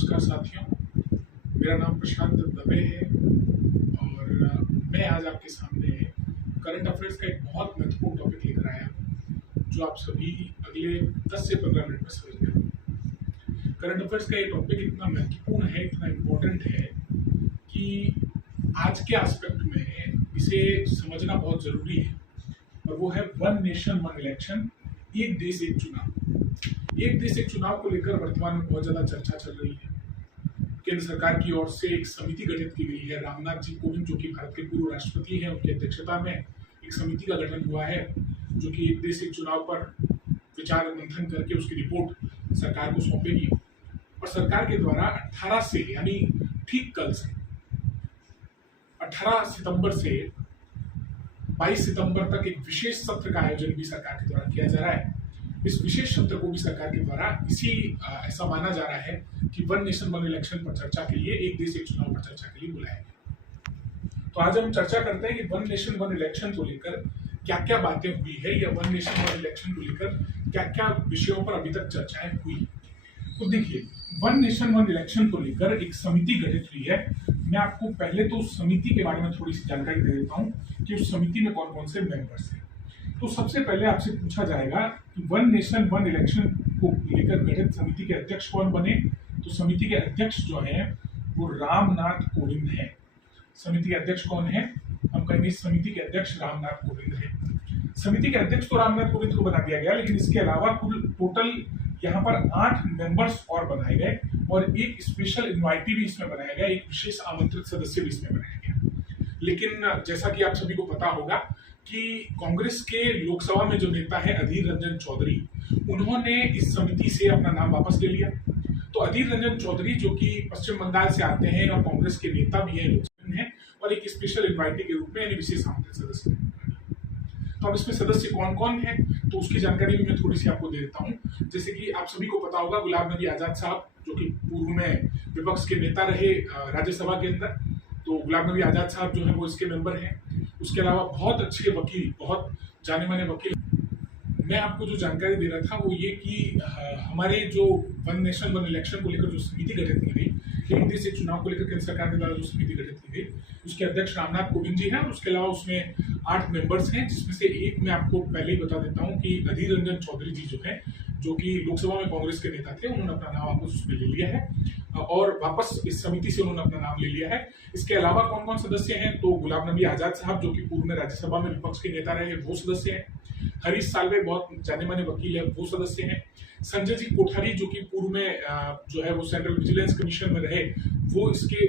नमस्कार साथियों, मेरा नाम प्रशांत दवे है और मैं आज आपके सामने करंट अफेयर्स का एक बहुत महत्वपूर्ण टॉपिक लेकर आया हूँ जो आप सभी अगले 10 से 15 मिनट में समझ गए। करंट अफेयर्स का ये टॉपिक इतना महत्वपूर्ण है, इतना इम्पोर्टेंट है कि आज के एस्पेक्ट में इसे समझना बहुत ज़रूरी है और वो है वन नेशन वन इलेक्शन, एक देश एक चुनाव। एक देश एक चुनाव को लेकर वर्तमान में बहुत ज्यादा चर्चा चल रही है। केंद्र सरकार की ओर से एक समिति गठित की गई है। रामनाथ जी कोविंद जो कि भारत के पूर्व राष्ट्रपति हैं, उनकी अध्यक्षता में एक समिति का गठन हुआ है जो कि एक देश एक चुनाव पर विचार मंथन करके उसकी रिपोर्ट सरकार को सौंपेगी। और सरकार के द्वारा 18 से यानी ठीक कल से 18 सितंबर से 22 सितंबर तक एक विशेष सत्र का आयोजन भी सरकार के द्वारा किया जा रहा है। इस विशेष सत्र को भी सरकार के द्वारा ऐसा माना जा रहा है कि वन नेशन वन इलेक्शन पर चर्चा के लिए, एक देश एक चुनाव पर चर्चा के लिए बुलाया गया। तो आज हम चर्चा करते हैं कि वन नेशन वन इलेक्शन को लेकर क्या क्या बातें हुई है या वन नेशन वन इलेक्शन को लेकर क्या क्या विषयों पर अभी तक चर्चाएं हुई। तो देखिए, वन नेशन वन इलेक्शन को लेकर एक समिति गठित हुई है। मैं आपको पहले तो उस समिति के बारे में थोड़ी सी जानकारी दे देता हूँ कि उस समिति में कौन कौन से मेंबर्स हैं। तो सबसे पहले आपसे पूछा जाएगा कि वन नेशन वन इलेक्शन को लेकर गठित समिति के अध्यक्ष कौन बने। तो समिति के अध्यक्ष जो हैं वो रामनाथ कोविंद हैं। समिति के अध्यक्ष कौन है? हम कहेंगे समिति के अध्यक्ष रामनाथ कोविंद हैं। समिति के अध्यक्ष तो रामनाथ कोविंद को बना दिया गया, लेकिन इसके अलावा कुल टोटल यहाँ पर 8 मेंबर्स और बनाए गए और एक स्पेशल इन्वाइटी भी इसमें बनाया गया, एक विशेष आमंत्रित सदस्य भी इसमें बनाया गया। लेकिन जैसा कि आप सभी को पता होगा कि कांग्रेस के लोकसभा में जो नेता है अधीर रंजन चौधरी, उन्होंने इस समिति से अपना नाम वापस ले लिया। तो अधीर रंजन चौधरी जो कि पश्चिम बंगाल से आते हैं और कांग्रेस के नेता भी हैं, लोकसभा हैं, और एक स्पेशल इन्वाइटी के रूप में यानी विशेष आमंत्रित सदस्य। तो अब इसमें सदस्य कौन कौन है तो उसकी जानकारी भी मैं थोड़ी सी आपको दे देता हूँ। जैसे कि आप सभी को पता होगा, गुलाम नबी आजाद साहब जो कि पूर्व में विपक्ष के नेता रहे राज्यसभा के अंदर, तो गुलाम नबी आजाद साहब जो है वो इसके मेंबर हैं। उसके अलावा बहुत अच्छे वकील, बहुत जाने माने वकील। मैं आपको जो जानकारी दे रहा था वो ये कि हमारे जो वन नेशन वन इलेक्शन को लेकर जो समिति गठित की गई, एक देश एक चुनाव को लेकर केंद्र सरकार के द्वारा जो समिति गठित की गई, उसके अध्यक्ष रामनाथ कोविंद जी हैं। उसके अलावा उसमें 8 मेंबर्स हैं, जिसमें से एक मैं आपको पहले ही बता देता हूँ कि अधीर रंजन चौधरी जी जो है, जो कि लोकसभा में कांग्रेस के नेता थे, उन्होंने अपना नाम वापस उसमें ले लिया है और वापस इस समिति से उन्होंने अपना नाम ले लिया है। इसके अलावा कौन कौन सदस्य हैं तो गुलाम नबी आजाद साहब जो कि पूर्व में राज्यसभा में विपक्ष के नेता रहे, वो सदस्य हैं। हरीश साल्वे बहुत जाने माने वकील है, वो सदस्य हैं। संजय जी कोठारी जो कि पूर्व में जो है वो सेंट्रल विजिलेंस कमीशन में रहे, वो इसके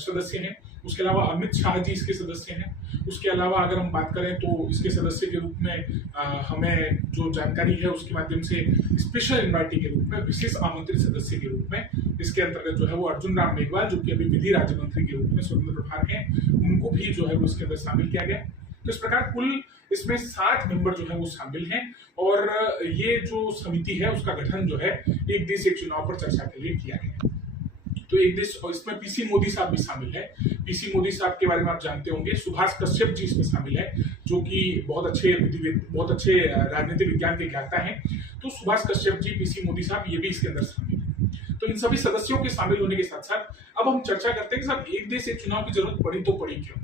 सदस्य हैं। उसके अलावा अमित शाह जी इसके सदस्य हैं। उसके अलावा अगर हम बात करें तो इसके सदस्य के रूप में हमें जो जानकारी है उसके माध्यम से स्पेशल इन्वाइटी के रूप में, विशेष आमंत्रित सदस्य के रूप में इसके अंतर्गत जो है वो अर्जुन राम मेघवाल जो कि अभी विधि राज्य मंत्री के रूप में स्वतंत्र प्रभार हैं, उनको भी जो है वो इसके अंदर शामिल किया गया। तो इस प्रकार कुल इसमें 60 मेंबर जो है वो शामिल हैं और ये जो समिति है उसका गठन जो है एक देश एक चुनाव पर चर्चा के लिए किया गया। तो एक देश, और इसमें पीसी मोदी साहब भी शामिल है। पीसी मोदी साहब के बारे में आप जानते होंगे। सुभाष कश्यप जी इसमें शामिल है जो कि बहुत अच्छे राजनीतिक विज्ञान के ज्ञाता हैं। तो सुभाष कश्यप जी, पीसी मोदी साहब, ये भी इसके अंदर शामिल है। तो इन सभी सदस्यों के शामिल होने के साथ साथ अब हम चर्चा करते हैं कि साहब एक देश एक चुनाव की जरूरत पड़ी तो पड़ी क्यों।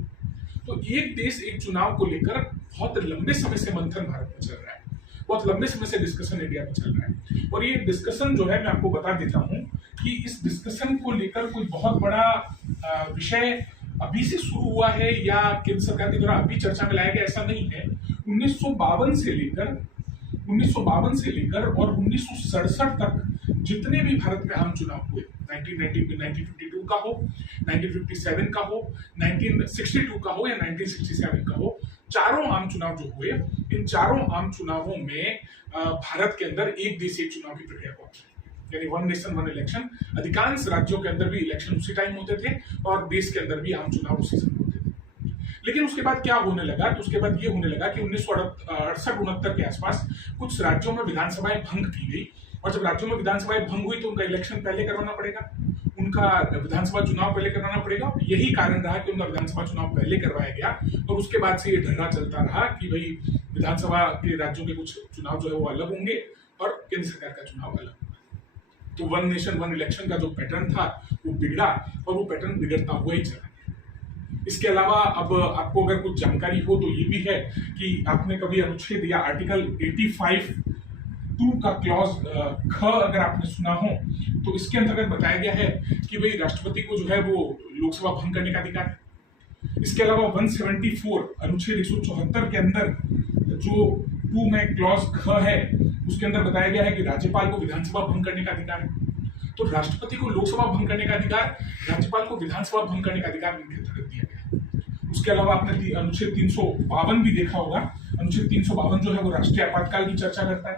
तो एक देश एक चुनाव को लेकर बहुत लंबे समय से मंथन भारत में चल रहा है, बहुत लंबे समय से डिस्कशन इंडिया में चल रहा है। और ये डिस्कशन जो है मैं आपको बता देता हूँ कि इस डिस्कशन को लेकर कोई बहुत बड़ा विषय अभी से शुरू हुआ है या केंद्र सरकार के द्वारा अभी चर्चा में लाया गया, ऐसा नहीं है। 1952 से लेकर और 1967 तक जितने भी भारत में आम चुनाव हुए, 1952 का हो, 1957 का हो, 1962 का हो या 1967 का हो, चारों आम चुनाव जो हुए, इन चारों आम चुनावों में भारत के अंदर एक देश एक चुनाव की प्रक्रिया को यानी वन नेशन वन इलेक्शन, अधिकांश राज्यों के अंदर भी इलेक्शन उसी टाइम होते थे और देश के अंदर भी आम चुनाव उसी समय होते थे। लेकिन उसके बाद क्या होने लगा, तो उसके बाद ये होने लगा कि 1968-69 के आसपास कुछ राज्यों में विधानसभाएं भंग की गई और जब राज्यों में विधानसभाएं भंग हुई तो उनका इलेक्शन पहले करवाना पड़ेगा, उनका विधानसभा चुनाव पहले करवाना पड़ेगा। यही कारण रहा कि उनका विधानसभा चुनाव पहले करवाया गया और उसके बाद से ये ढर्रा चलता रहा कि भाई विधानसभा के राज्यों के कुछ चुनाव जो है वो अलग होंगे और केंद्र सरकार का चुनाव अलग होगा। तो वन नेशन वन इलेक्शन का जो पैटर्न था वो बिगड़ा और वो पैटर्न बिगड़ता हुआ ही चला। इसके अलावा अब आपको अगर कुछ जानकारी हो तो ये भी है कि आपने कभी अनुच्छेद या आर्टिकल 85(2) का क्लॉज ख अगर आपने सुना हो तो इसके अंतर्गत बताया गया है कि भाई राष्ट्रपति को जो है वो लोकसभा भंग करने का अधिकार है। इसके अलावा 174 अनुच्छेद 174 के अंदर जो 2 में क्लॉज ख है उसके अंदर बताया गया है कि राज्यपाल को विधानसभा भंग करने का अधिकार है। तो राष्ट्रपति को लोकसभा भंग करने का अधिकार, राज्यपाल को विधानसभा भंग करने का अधिकार इनके अंतर्गत दिया गया है। उसके अलावा आपने अनुच्छेद 352 भी देखा होगा। अनुच्छेद 352 जो है वो राष्ट्रीय आपातकाल की चर्चा करता है,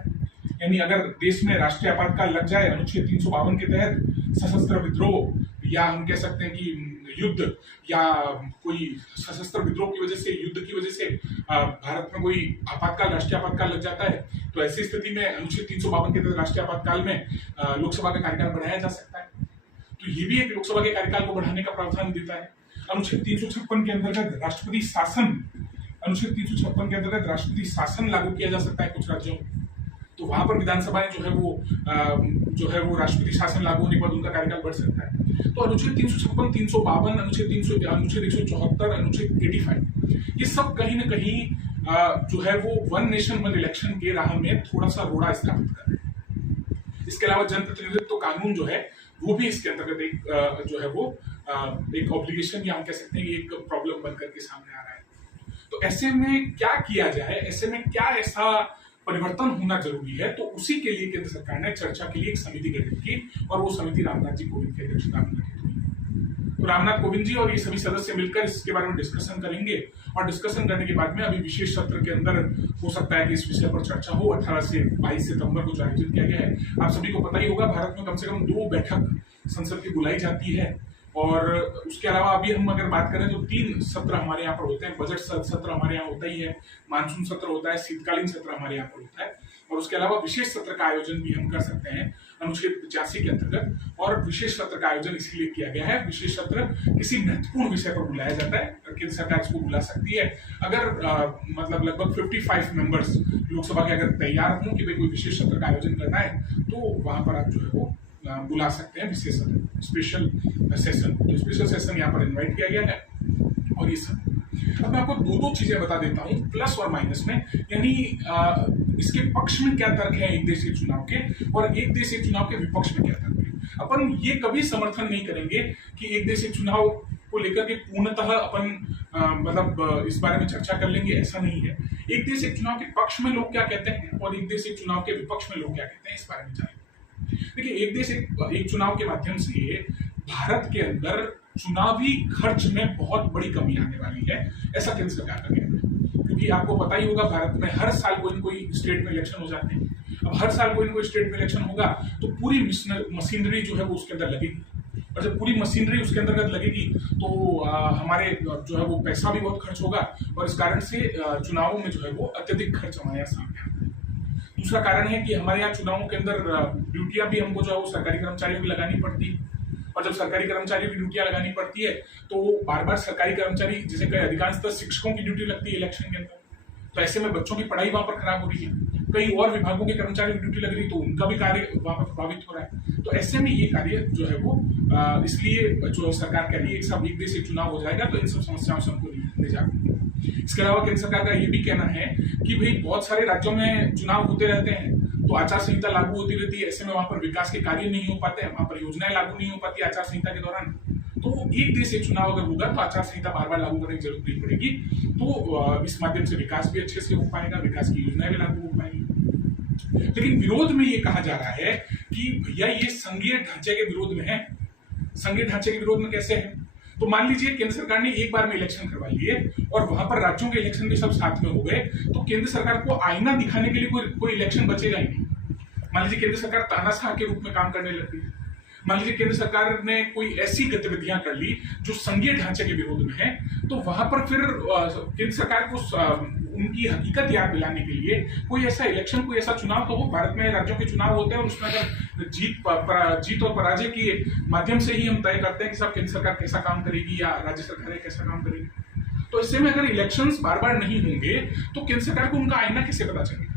यानी अगर देश में राष्ट्रीय आपातकाल लग जाए अनुच्छेद 352 के तहत सशस्त्र विद्रोह या हम कह सकते हैं कि युद्ध या कोई सशस्त्र विद्रोह की वजह से, युद्ध की वजह से भारत में कोई आपातकाल, राष्ट्रीय आपातकाल लग जाता है, तो ऐसी स्थिति में अनुच्छेद 352 के तहत राष्ट्रीय आपातकाल में लोकसभा का कार्यकाल बढ़ाया जा सकता है। तो ये भी एक लोकसभा के कार्यकाल को बढ़ाने का प्रावधान देता है। अनुच्छेद 356 के अंतर्गत राष्ट्रपति शासन, अनुच्छेद 356 के अंतर्गत राष्ट्रपति शासन लागू किया जा सकता है कुछ राज्यों में, तो वहां पर विधानसभाएं जो है वो राष्ट्रपति शासन लागू होने के बाद उनका कार्यकाल बढ़ सकता है। तो अनुच्छेद 356, 352, अनुच्छेद 174, अनुच्छेद 85 ये सब कहीं ना कहीं जो है वो वन नेशन वन इलेक्शन के राह में थोड़ा सा रोड़ा स्थापित कर रहे हैं। इसके अलावा जनप्रतिनिधित्व कानून जो है वो भी इसके अंतर्गत एक जो है वो एक ऑब्लिगेशन या हम कह सकते हैं एक प्रॉब्लम बनकर के सामने आ रहा है। तो ऐसे में क्या किया जाए, ऐसे में क्या ऐसा परिवर्तन होना जरूरी है, तो उसी के लिए केंद्र सरकार ने चर्चा के लिए एक समिति गठित की और वो समिति रामनाथ जी कोविंद की अध्यक्षता में गठित हुई। तो रामनाथ कोविंद जी और ये सभी सदस्य मिलकर इसके बारे में डिस्कशन करेंगे और डिस्कशन करने के बाद में अभी विशेष सत्र के अंदर हो सकता है कि इस विषय पर चर्चा हो। 18 से 22 सितंबर को जो आयोजित किया गया है, आप सभी को पता ही होगा भारत में कम से कम 2 बैठक संसद की बुलाई जाती है और उसके अलावा अभी हम अगर बात करें तो 3 सत्र हमारे यहाँ पर होते हैं। बजट सत्र हमारे यहाँ होता ही है, मानसून सत्र होता है, शीतकालीन सत्र हमारे यहाँ पर होता है और उसके अलावा विशेष सत्र का आयोजन भी हम कर सकते हैं अनुच्छेद 85 के अंतर्गत। और विशेष सत्र का आयोजन इसलिए किया गया है, विशेष सत्र किसी महत्वपूर्ण विषय पर बुलाया जाता है, केंद्र सरकार इसको बुला सकती है अगर मतलब लगभग 55 मेंबर्स लोकसभा के अगर तैयार हों कि भाई कोई विशेष सत्र का आयोजन करना है तो वहां पर आप जो है वो बुला सकते हैं विशेष सत्र, स्पेशल सेशन। तो स्पेशल सेशन यहाँ पर इनवाइट किया गया है और ये सब। अब मैं आपको 2 चीजें बता देता हूँ प्लस और माइनस में, यानी इसके पक्ष में क्या तर्क है एक देश एक चुनाव के और एक देश एक चुनाव के विपक्ष में क्या तर्क है। अपन ये कभी समर्थन नहीं करेंगे कि एक देश एक चुनाव को लेकर के पूर्णतः अपन मतलब इस बारे में चर्चा कर लेंगे, ऐसा नहीं है। एक देश एक चुनाव के पक्ष में लोग क्या कहते हैं और एक देश एक चुनाव के विपक्ष में लोग क्या कहते हैं, इस बारे में जानेंगे। देखिए, एक देश एक चुनाव के माध्यम से भारत के अंदर चुनावी खर्च में बहुत बड़ी कमी आने वाली है, ऐसा केंद्र सरकार का कहना है। क्योंकि आपको पता ही होगा भारत में हर साल कोई न कोई स्टेट में इलेक्शन हो जाते हैं। अब हर साल कोई न कोई स्टेट में इलेक्शन होगा तो पूरी मशीनरी जो है वो उसके अंदर लगेगी और जब पूरी मशीनरी उसके अंतर्गत लगेगी तो हमारे जो है वो पैसा भी बहुत खर्च होगा और इस कारण से चुनावों में जो है वो अत्यधिक खर्च हमारे यहाँ सामने आता है। दूसरा कारण है कि हमारे यहाँ चुनावों के अंदर ड्यूटियां भी हमको जो है वो सरकारी कर्मचारियों की लगानी पड़ती है और जब सरकारी कर्मचारियों की ड्यूटियां लगानी पड़ती है तो बार बार सरकारी कर्मचारी, जैसे कई अधिकांशतः शिक्षकों की ड्यूटी लगती है इलेक्शन के अंदर, तो ऐसे में बच्चों की पढ़ाई वहां पर खराब हो रही है। कई और विभागों के कर्मचारियों की ड्यूटी लग रही है तो उनका भी कार्य वहां पर प्रभावित हो रहा है। तो ऐसे में ये कार्य जो है वो इसलिए जो सरकार कह रही है सब एक देश एक चुनाव हो जाएगा तो इन सब समस्याओं से हमको निपटने जाएगा। इसके अलावा केंद्र सरकार का ये भी कहना है कि भाई बहुत सारे राज्यों में चुनाव होते रहते हैं तो आचार संहिता लागू होती रहती है, ऐसे में वहां पर विकास के कार्य नहीं हो पाते, वहां पर योजनाएं लागू नहीं हो पाती आचार संहिता के दौरान। तो एक देश एक चुनाव अगर होगा तो आचार संहिता बार बार लागू करने की जरूरत नहीं पड़ेगी, तो इस माध्यम से विकास भी अच्छे से हो पाएगा, विकास की योजनाएं भी लागू हो पाएंगी। लेकिन विरोध में ये कहा जा रहा है कि भैया ये संघीय ढांचे के विरोध में है। संघीय ढांचे के विरोध में कैसे है? तो मान लीजिए केंद्र सरकार ने एक बार में इलेक्शन करवा लिए और वहां पर राज्यों के इलेक्शन भी सब साथ में हो गए, तो केंद्र सरकार को आईना दिखाने के लिए कोई इलेक्शन बचेगा ही नहीं। मान लीजिए केंद्र सरकार तानाशाह के रूप में काम करने लग गई, मान लीजिए केंद्र सरकार ने कोई ऐसी गतिविधियां कर ली जो संघीय ढांचे के विरोध में है, तो वहां पर फिर केंद्र सरकार को उनकी हकीकत याद दिलाने के लिए कोई ऐसा इलेक्शन, कोई ऐसा चुनाव तो हो। भारत में राज्यों के चुनाव होते हैं और उसमें अगर जीत और पराजय के माध्यम से ही हम तय करते हैं कि सब केंद्र सरकार कैसा काम करेगी या राज्य सरकार कैसा काम करेगी। तो इससे में अगर इलेक्शंस बार बार नहीं होंगे तो केंद्र सरकार को उनका आईना कैसे पता चलेगा?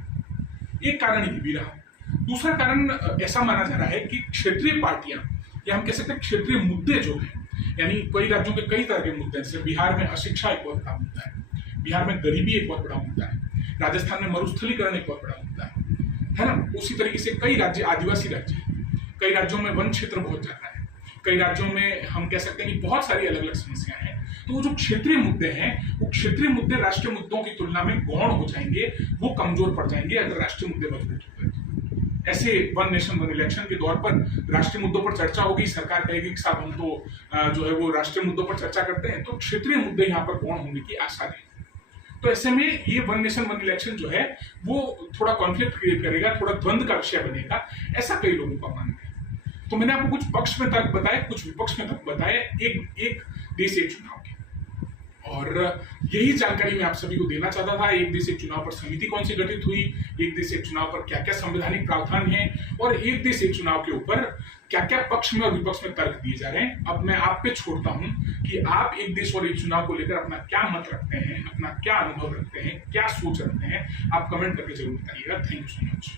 एक कारण ये भी रहा। दूसरा कारण ऐसा माना जा रहा है कि क्षेत्रीय पार्टियां, या हम कह सकते हैं क्षेत्रीय मुद्दे जो है, यानी कई राज्यों के कई तरह के मुद्दे हैं, जैसे बिहार में अशिक्षा एक बहुत बड़ा मुद्दा है, बिहार में गरीबी एक बहुत बड़ा मुद्दा है, राजस्थान में मरुस्थलीकरण एक बहुत बड़ा मुद्दा है ना। उसी तरीके से कई राज्य आदिवासी राज्य हैं, कई राज्यों में वन क्षेत्र बहुत ज्यादा है, कई राज्यों में हम कह सकते हैं कि बहुत सारी अलग अलग समस्याएं हैं। तो वो जो क्षेत्रीय मुद्दे हैं, वो क्षेत्रीय मुद्दे राष्ट्रीय मुद्दों की तुलना में गौण हो जाएंगे, वो कमजोर पड़ जाएंगे अगर राष्ट्रीय मुद्दे मजबूत हो गए। ऐसे वन नेशन वन इलेक्शन के दौर पर राष्ट्रीय मुद्दों पर चर्चा होगी, सरकार कहेगी कि साहब हम तो जो है वो राष्ट्रीय मुद्दों पर चर्चा करते हैं, तो क्षेत्रीय मुद्दे यहाँ पर गौण होने की आशा नहीं। तो ऐसे में ये वन नेशन वन इलेक्शन जो है वो थोड़ा कॉन्फ्लिक्ट क्रिएट करेगा, थोड़ा द्वंद्व का विषय बनेगा, ऐसा कई लोगों का मानना है। तो मैंने आपको कुछ पक्ष में तर्क बताए, कुछ विपक्ष में तर्क बताए एक देश एक चुनाव के, और यही जानकारी मैं आप सभी को देना चाहता था। एक देश एक चुनाव पर समिति कौन सी गठित हुई, एक देश एक चुनाव पर क्या क्या संवैधानिक प्रावधान है, और एक देश एक चुनाव के ऊपर क्या क्या पक्ष में और विपक्ष में तर्क दिए जा रहे हैं। अब मैं आप पे छोड़ता हूं कि आप एक देश और एक चुनाव को लेकर अपना क्या मत रखते हैं, अपना क्या अनुभव रखते हैं, क्या सोच रखते हैं, आप कमेंट करके जरूर बताइएगा। Thank you so much.